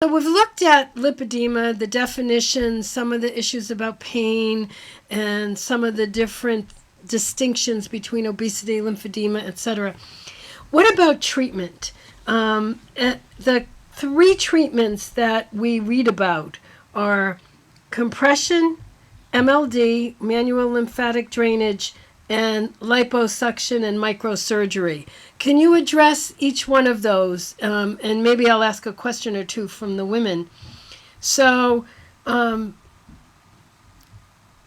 So we've looked at lipedema, the definitions, some of the issues about pain, and some of the different distinctions between obesity, lymphedema, etc. What about treatment? The three treatments that we read about are compression, MLD, manual lymphatic drainage, and liposuction and microsurgery. Can you address each one of those? And maybe I'll ask a question or two from the women. So,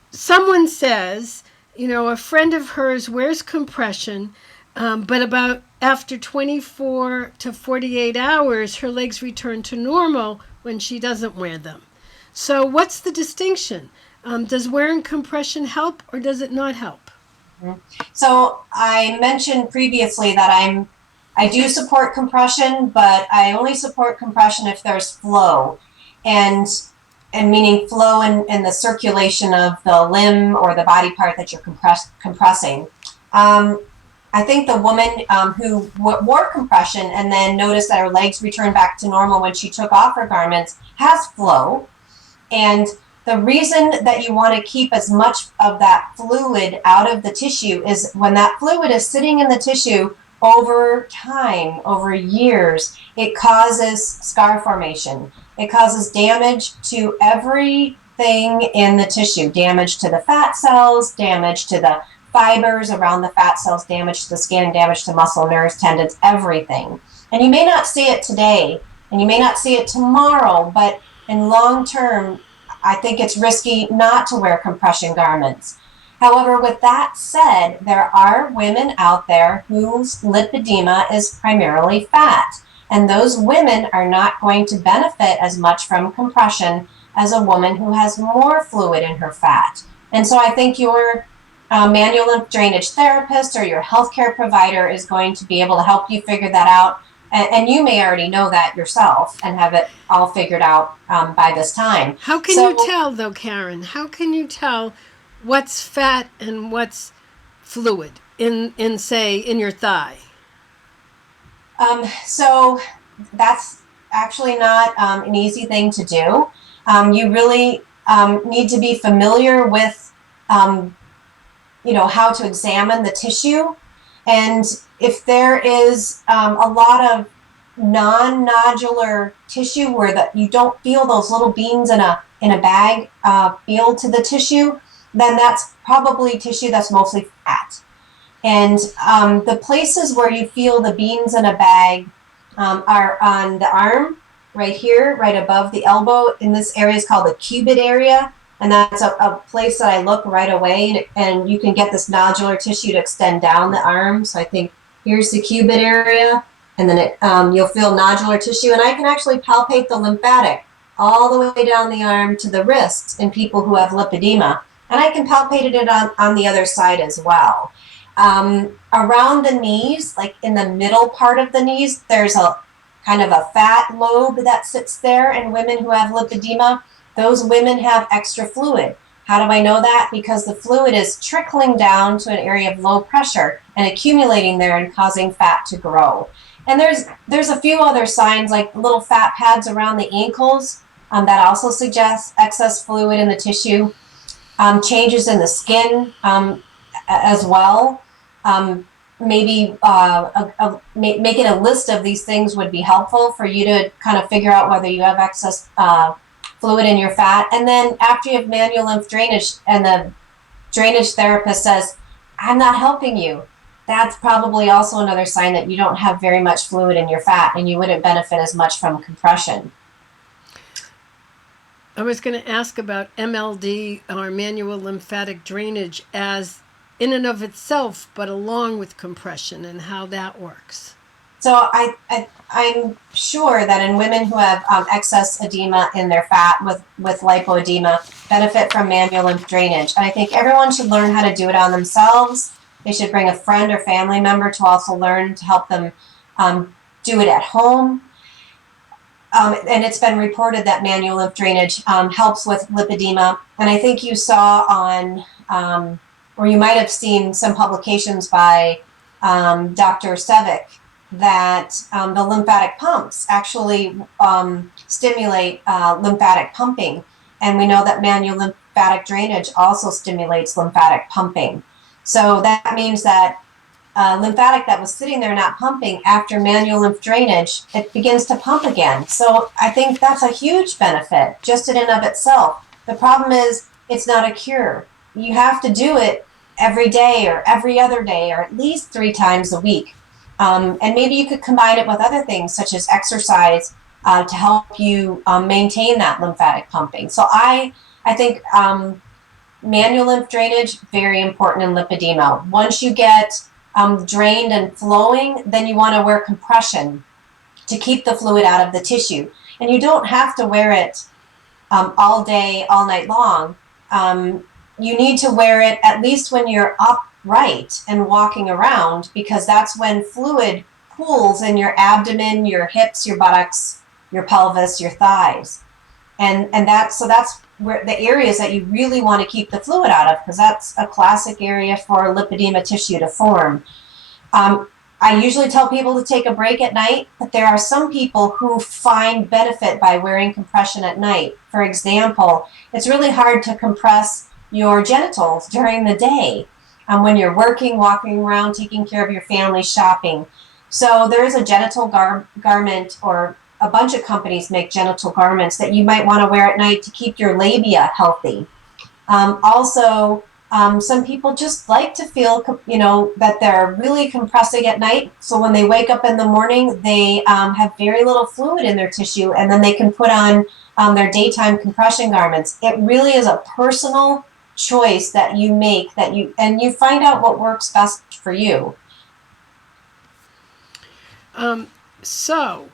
someone says, a friend of hers wears compression, but about after 24 to 48 hours, her legs return to normal when she doesn't wear them. So, what's the distinction? Does wearing compression help or does it not help? So I mentioned previously that I do support compression, but I only support compression if there's flow, and meaning flow in the circulation of the limb or the body part that you're compressing. I think the woman who wore compression and then noticed that her legs returned back to normal when she took off her garments has flow. And the reason that you want to keep as much of that fluid out of the tissue is when that fluid is sitting in the tissue over time, over years, it causes scar formation. It causes damage to everything in the tissue, damage to the fat cells, damage to the fibers around the fat cells, damage to the skin, damage to muscle, nerves, tendons, everything. And you may not see it today, and you may not see it tomorrow, but in long term, I think it's risky not to wear compression garments. However, with that said, there are women out there whose lipedema is primarily fat, and those women are not going to benefit as much from compression as a woman who has more fluid in her fat. And so I think your manual lymph drainage therapist or your healthcare provider is going to be able to help you figure that out. And you may already know that yourself and have it all figured out by this time. How can you tell, though, Karen? How can you tell what's fat and what's fluid in your thigh? So that's actually not an easy thing to do. You really need to be familiar with, how to examine the tissue. And if there is a lot of non-nodular tissue where you don't feel those little beans in a bag feel to the tissue, then that's probably tissue that's mostly fat. And the places where you feel the beans in a bag are on the arm, right here, right above the elbow. In this area is called the cubit area. And that's a place that I look right away, and you can get this nodular tissue to extend down the arm. So I think here's the cubit area, and then you'll feel nodular tissue, and I can actually palpate the lymphatic all the way down the arm to the wrists in people who have lipedema, and I can palpate it on the other side as well. Around the knees, like in the middle part of the knees, there's a kind of a fat lobe that sits there in women who have lipedema. Those women have extra fluid. How do I know that? Because the fluid is trickling down to an area of low pressure and accumulating there and causing fat to grow. And there's a few other signs, like little fat pads around the ankles that also suggest excess fluid in the tissue. Changes in the skin as well. Maybe making a list of these things would be helpful for you to kind of figure out whether you have excess fluid in your fat. And then after you have manual lymph drainage and the drainage therapist says, I'm not helping you, that's probably also another sign that you don't have very much fluid in your fat and you wouldn't benefit as much from compression. I was going to ask about MLD, or manual lymphatic drainage, as in and of itself, but along with compression, and how that works. So I'm sure that in women who have excess edema in their fat with lipoedema benefit from manual lymph drainage. And I think everyone should learn how to do it on themselves. They should bring a friend or family member to also learn to help them do it at home. And it's been reported that manual lymph drainage helps with lipedema. And I think you saw on, or you might have seen some publications by Dr. Sevick, that the lymphatic pumps actually stimulate lymphatic pumping. And we know that manual lymphatic drainage also stimulates lymphatic pumping. So that means that lymphatic that was sitting there not pumping, after manual lymph drainage, it begins to pump again. So I think that's a huge benefit just in and of itself. The problem is it's not a cure. You have to do it every day or every other day or at least 3 times a week. And maybe you could combine it with other things such as exercise to help you maintain that lymphatic pumping. So I think manual lymph drainage, very important in lipedema. Once you get drained and flowing, then you want to wear compression to keep the fluid out of the tissue. And you don't have to wear it all day, all night long. You need to wear it at least when you're upright and walking around, because that's when fluid pools in your abdomen, your hips, your buttocks, your pelvis, your thighs. And that's where the areas that you really want to keep the fluid out of, because that's a classic area for lipedema tissue to form. I usually tell people to take a break at night, but there are some people who find benefit by wearing compression at night. For example, it's really hard to compress your genitals during the day when you're working, walking around, taking care of your family, shopping. So there is a genital garment, or a bunch of companies make genital garments that you might want to wear at night to keep your labia healthy. Also, some people just like to feel, that they're really compressing at night. So when they wake up in the morning, they have very little fluid in their tissue, and then they can put on their daytime compression garments. It really is a personal choice that you make, and you find out what works best for you. So,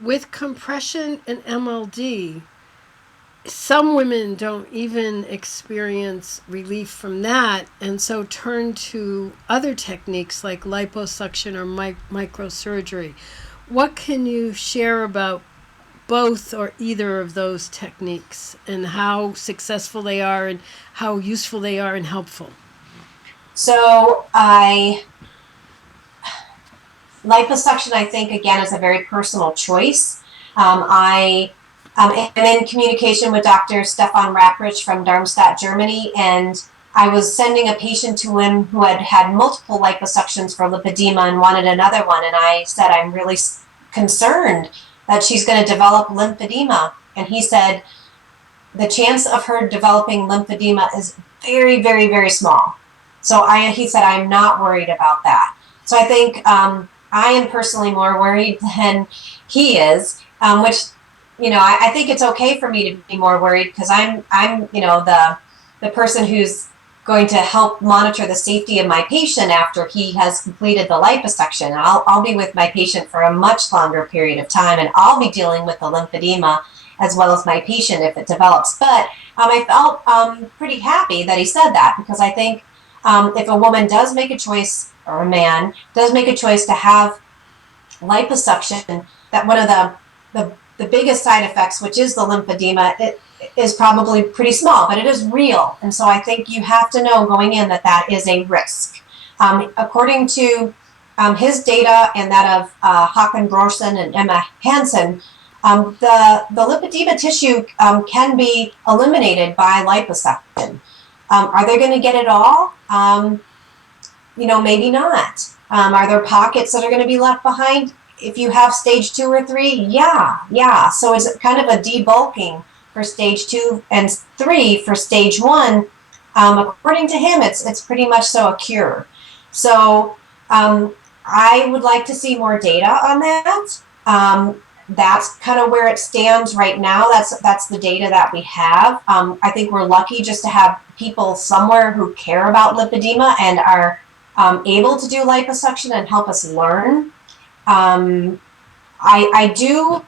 with compression and MLD, some women don't even experience relief from that, and so turn to other techniques like liposuction or microsurgery. What can you share about both or either of those techniques, and how successful they are and how useful they are and helpful? So liposuction, I think, again, is a very personal choice. I am in communication with Dr. Stefan Rapprich from Darmstadt, Germany, and I was sending a patient to him who had had multiple liposuctions for lipedema and wanted another one, and I said, I'm really concerned that she's going to develop lymphedema. And he said, the chance of her developing lymphedema is very, very, very small. So he said, I'm not worried about that. So I think I am personally more worried than he is, which, I think it's okay for me to be more worried, because I'm the person who's going to help monitor the safety of my patient after he has completed the liposuction. I'll be with my patient for a much longer period of time, and I'll be dealing with the lymphedema as well as my patient if it develops. But I felt pretty happy that he said that, because I think if a woman does make a choice, or a man does make a choice to have liposuction, that one of the biggest side effects, which is the lymphedema, it is probably pretty small, but it is real. And so I think you have to know going in that is a risk. According to his data and that of Håkan Brorsen and Emma Hansen, the lipedema tissue can be eliminated by liposuction. Are they going to get it all? Maybe not. Are there pockets that are going to be left behind if you have stage 2 or 3? Yeah. So is it kind of a debulking for stage 2 and 3 for stage 1? According to him, it's pretty much so a cure. So I would like to see more data on that. That's kind of where it stands right now. That's the data that we have. I think we're lucky just to have people somewhere who care about lipedema and are able to do liposuction and help us learn. I do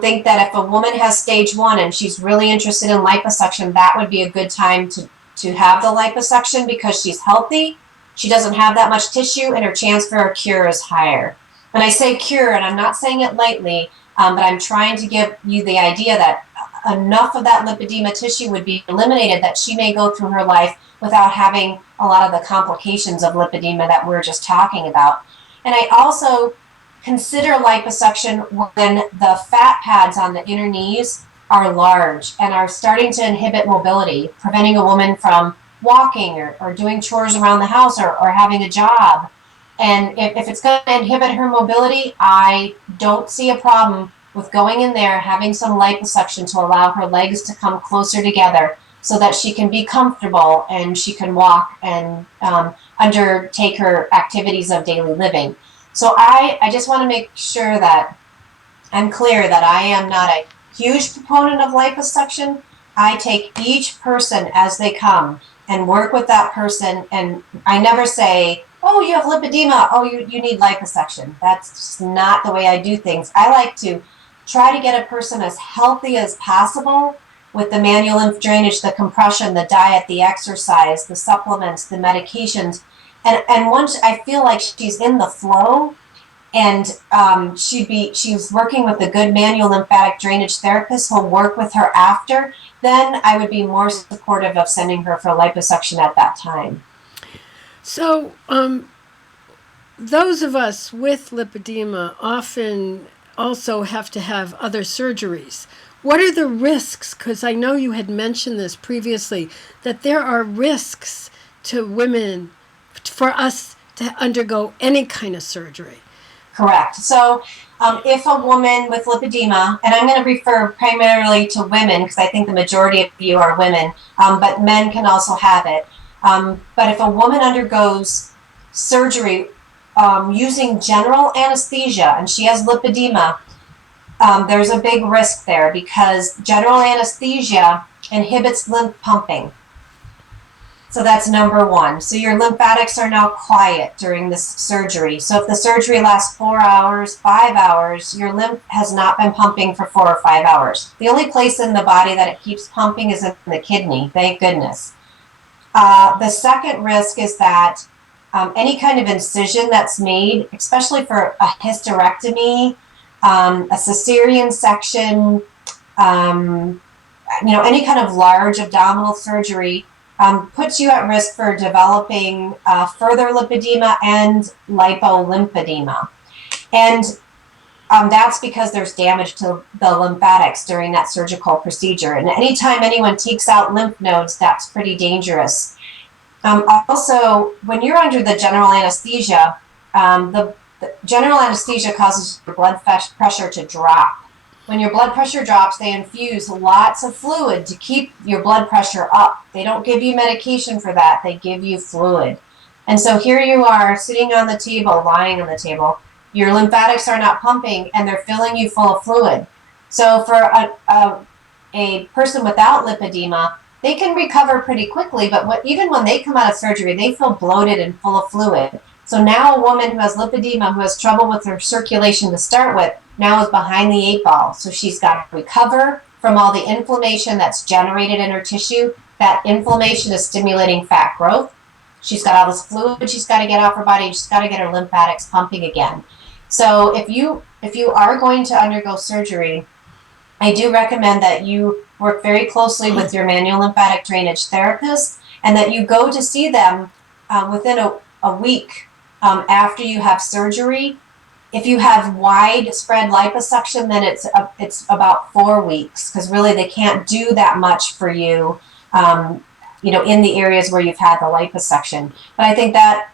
think that if a woman has stage 1 and she's really interested in liposuction, that would be a good time to have the liposuction, because she's healthy, she doesn't have that much tissue, and her chance for a cure is higher. And I say cure, and I'm not saying it lightly, but I'm trying to give you the idea that enough of that lipedema tissue would be eliminated that she may go through her life without having a lot of the complications of lipedema that we're just talking about. And I also consider liposuction when the fat pads on the inner knees are large and are starting to inhibit mobility, preventing a woman from walking or doing chores around the house or having a job. And if it's going to inhibit her mobility, I don't see a problem with going in there, having some liposuction to allow her legs to come closer together so that she can be comfortable and she can walk and undertake her activities of daily living. So I just want to make sure that I'm clear that I am not a huge proponent of liposuction. I take each person as they come and work with that person, and I never say, oh, you have lipedema, oh, you need liposuction. That's just not the way I do things. I like to try to get a person as healthy as possible with the manual lymph drainage, the compression, the diet, the exercise, the supplements, the medications. And once I feel like she's in the flow, and she's working with a good manual lymphatic drainage therapist who'll work with her after, then I would be more supportive of sending her for liposuction at that time. So, those of us with lipedema often also have to have other surgeries. What are the risks? Because I know you had mentioned this previously, that there are risks to women for us to undergo any kind of surgery. Correct. So if a woman with lipedema, and I'm going to refer primarily to women because I think the majority of you are women, but men can also have it. But if a woman undergoes surgery using general anesthesia and she has lipedema, there's a big risk there because general anesthesia inhibits lymph pumping. So that's number one. So your lymphatics are now quiet during this surgery. So if the surgery lasts 4 hours, 5 hours, your lymph has not been pumping for 4 or 5 hours. The only place in the body that it keeps pumping is in the kidney, thank goodness. The second risk is that any kind of incision that's made, especially for a hysterectomy, a cesarean section, any kind of large abdominal surgery, puts you at risk for developing further lipedema and lipolymphedema. And that's because there's damage to the lymphatics during that surgical procedure. And anytime anyone takes out lymph nodes, that's pretty dangerous. Also, when you're under the general anesthesia, the general anesthesia causes your blood pressure to drop. When your blood pressure drops, they infuse lots of fluid to keep your blood pressure up. They don't give you medication for that. They give you fluid. And so here you are sitting on the table, lying on the table. Your lymphatics are not pumping, and they're filling you full of fluid. So for a person without lipedema, they can recover pretty quickly, but even when they come out of surgery, they feel bloated and full of fluid. So now a woman who has lipedema, who has trouble with her circulation to start with, now is behind the 8 ball. So she's got to recover from all the inflammation that's generated in her tissue. That inflammation is stimulating fat growth. She's got all this fluid she's got to get off her body. She's got to get her lymphatics pumping again. So if you are going to undergo surgery, I do recommend that you work very closely with your manual lymphatic drainage therapist and that you go to see them within a week after you have surgery. If you have widespread liposuction, then it's about 4 weeks because really they can't do that much for you, in the areas where you've had the liposuction. But I think that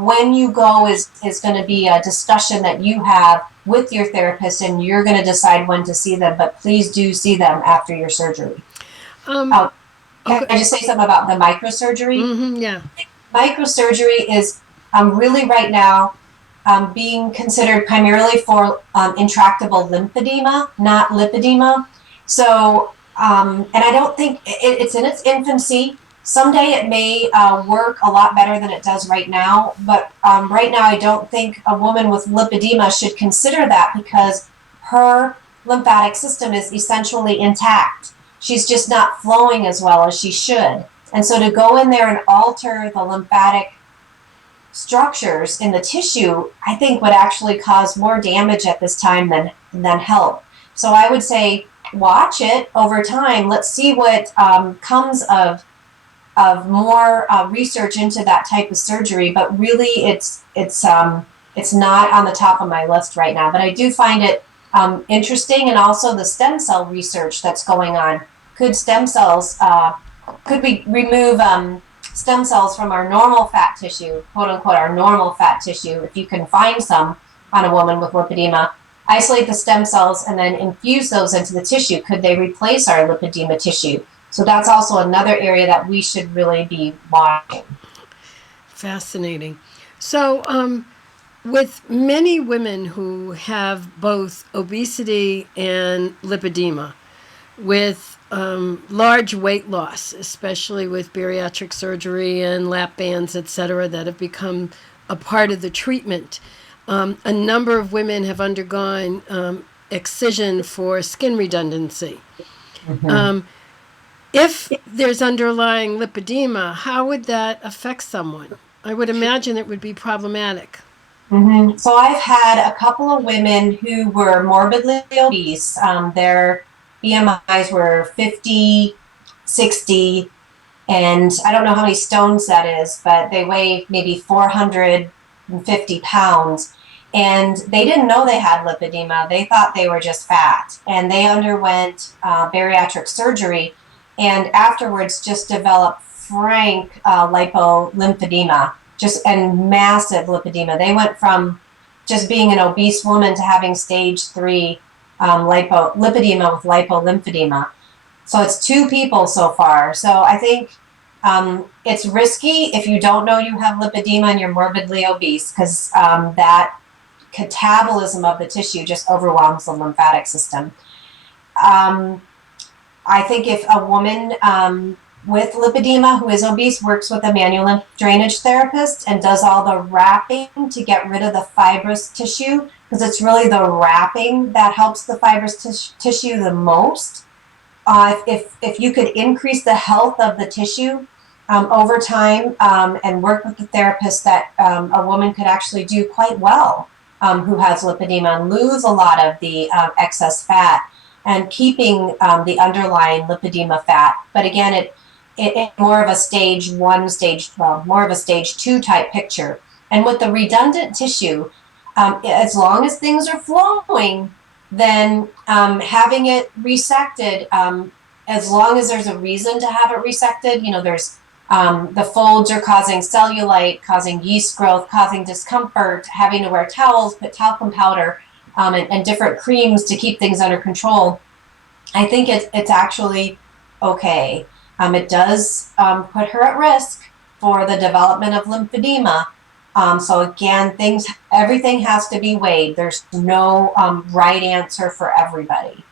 when you go is going to be a discussion that you have with your therapist, and you're going to decide when to see them. But please do see them after your surgery. Can I just say something about the microsurgery? Mm-hmm, yeah. Microsurgery is really right now being considered primarily for intractable lymphedema, not lipedema. So, and I don't think it's in its infancy. Someday it may work a lot better than it does right now, but right now I don't think a woman with lipedema should consider that because her lymphatic system is essentially intact. She's just not flowing as well as she should. And so to go in there and alter the lymphatic structures in the tissue, I think would actually cause more damage at this time than help. So I would say watch it over time. Let's see what comes of more research into that type of surgery. But really, it's it's not on the top of my list right now, but I do find it interesting, and also the stem cell research that's going on. Could stem cells, could we remove stem cells from our normal fat tissue, quote unquote, our normal fat tissue, if you can find some on a woman with lipedema, isolate the stem cells and then infuse those into the tissue? Could they replace our lipedema tissue? So that's also another area that we should really be watching. Fascinating. So, with many women who have both obesity and lipedema, with large weight loss, especially with bariatric surgery and lap bands, etc., that have become a part of the treatment, a number of women have undergone excision for skin redundancy. Mm-hmm. If there's underlying lipedema, how would that affect someone? I would imagine it would be problematic. Mm-hmm. So I've had a couple of women who were morbidly obese. Their BMIs were 50, 60, and I don't know how many stones that is, but they weigh maybe 450 pounds. And they didn't know they had lipedema. They thought they were just fat. And they underwent bariatric surgery, and afterwards just developed frank lymphedema, just and massive lipedema. They went from just being an obese woman to having stage 3 lipedema with lipolymphedema. So it's 2 people so far. So I think it's risky if you don't know you have lipedema and you're morbidly obese, because that catabolism of the tissue just overwhelms the lymphatic system. I think if a woman with lipedema who is obese works with a manual lymph drainage therapist and does all the wrapping to get rid of the fibrous tissue, because it's really the wrapping that helps the fibrous tissue the most. If you could increase the health of the tissue over time and work with the therapist, that a woman could actually do quite well who has lipedema, and lose a lot of the excess fat, and keeping the underlying lipedema fat. But again, it more of a stage 1, more of a stage 2 type picture. And with the redundant tissue, as long as things are flowing, then having it resected, as long as there's a reason to have it resected, there's the folds are causing cellulite, causing yeast growth, causing discomfort, having to wear towels, put talcum powder, and different creams to keep things under control. I think it's actually okay. It does put her at risk for the development of lymphedema. So again, everything has to be weighed. There's no right answer for everybody.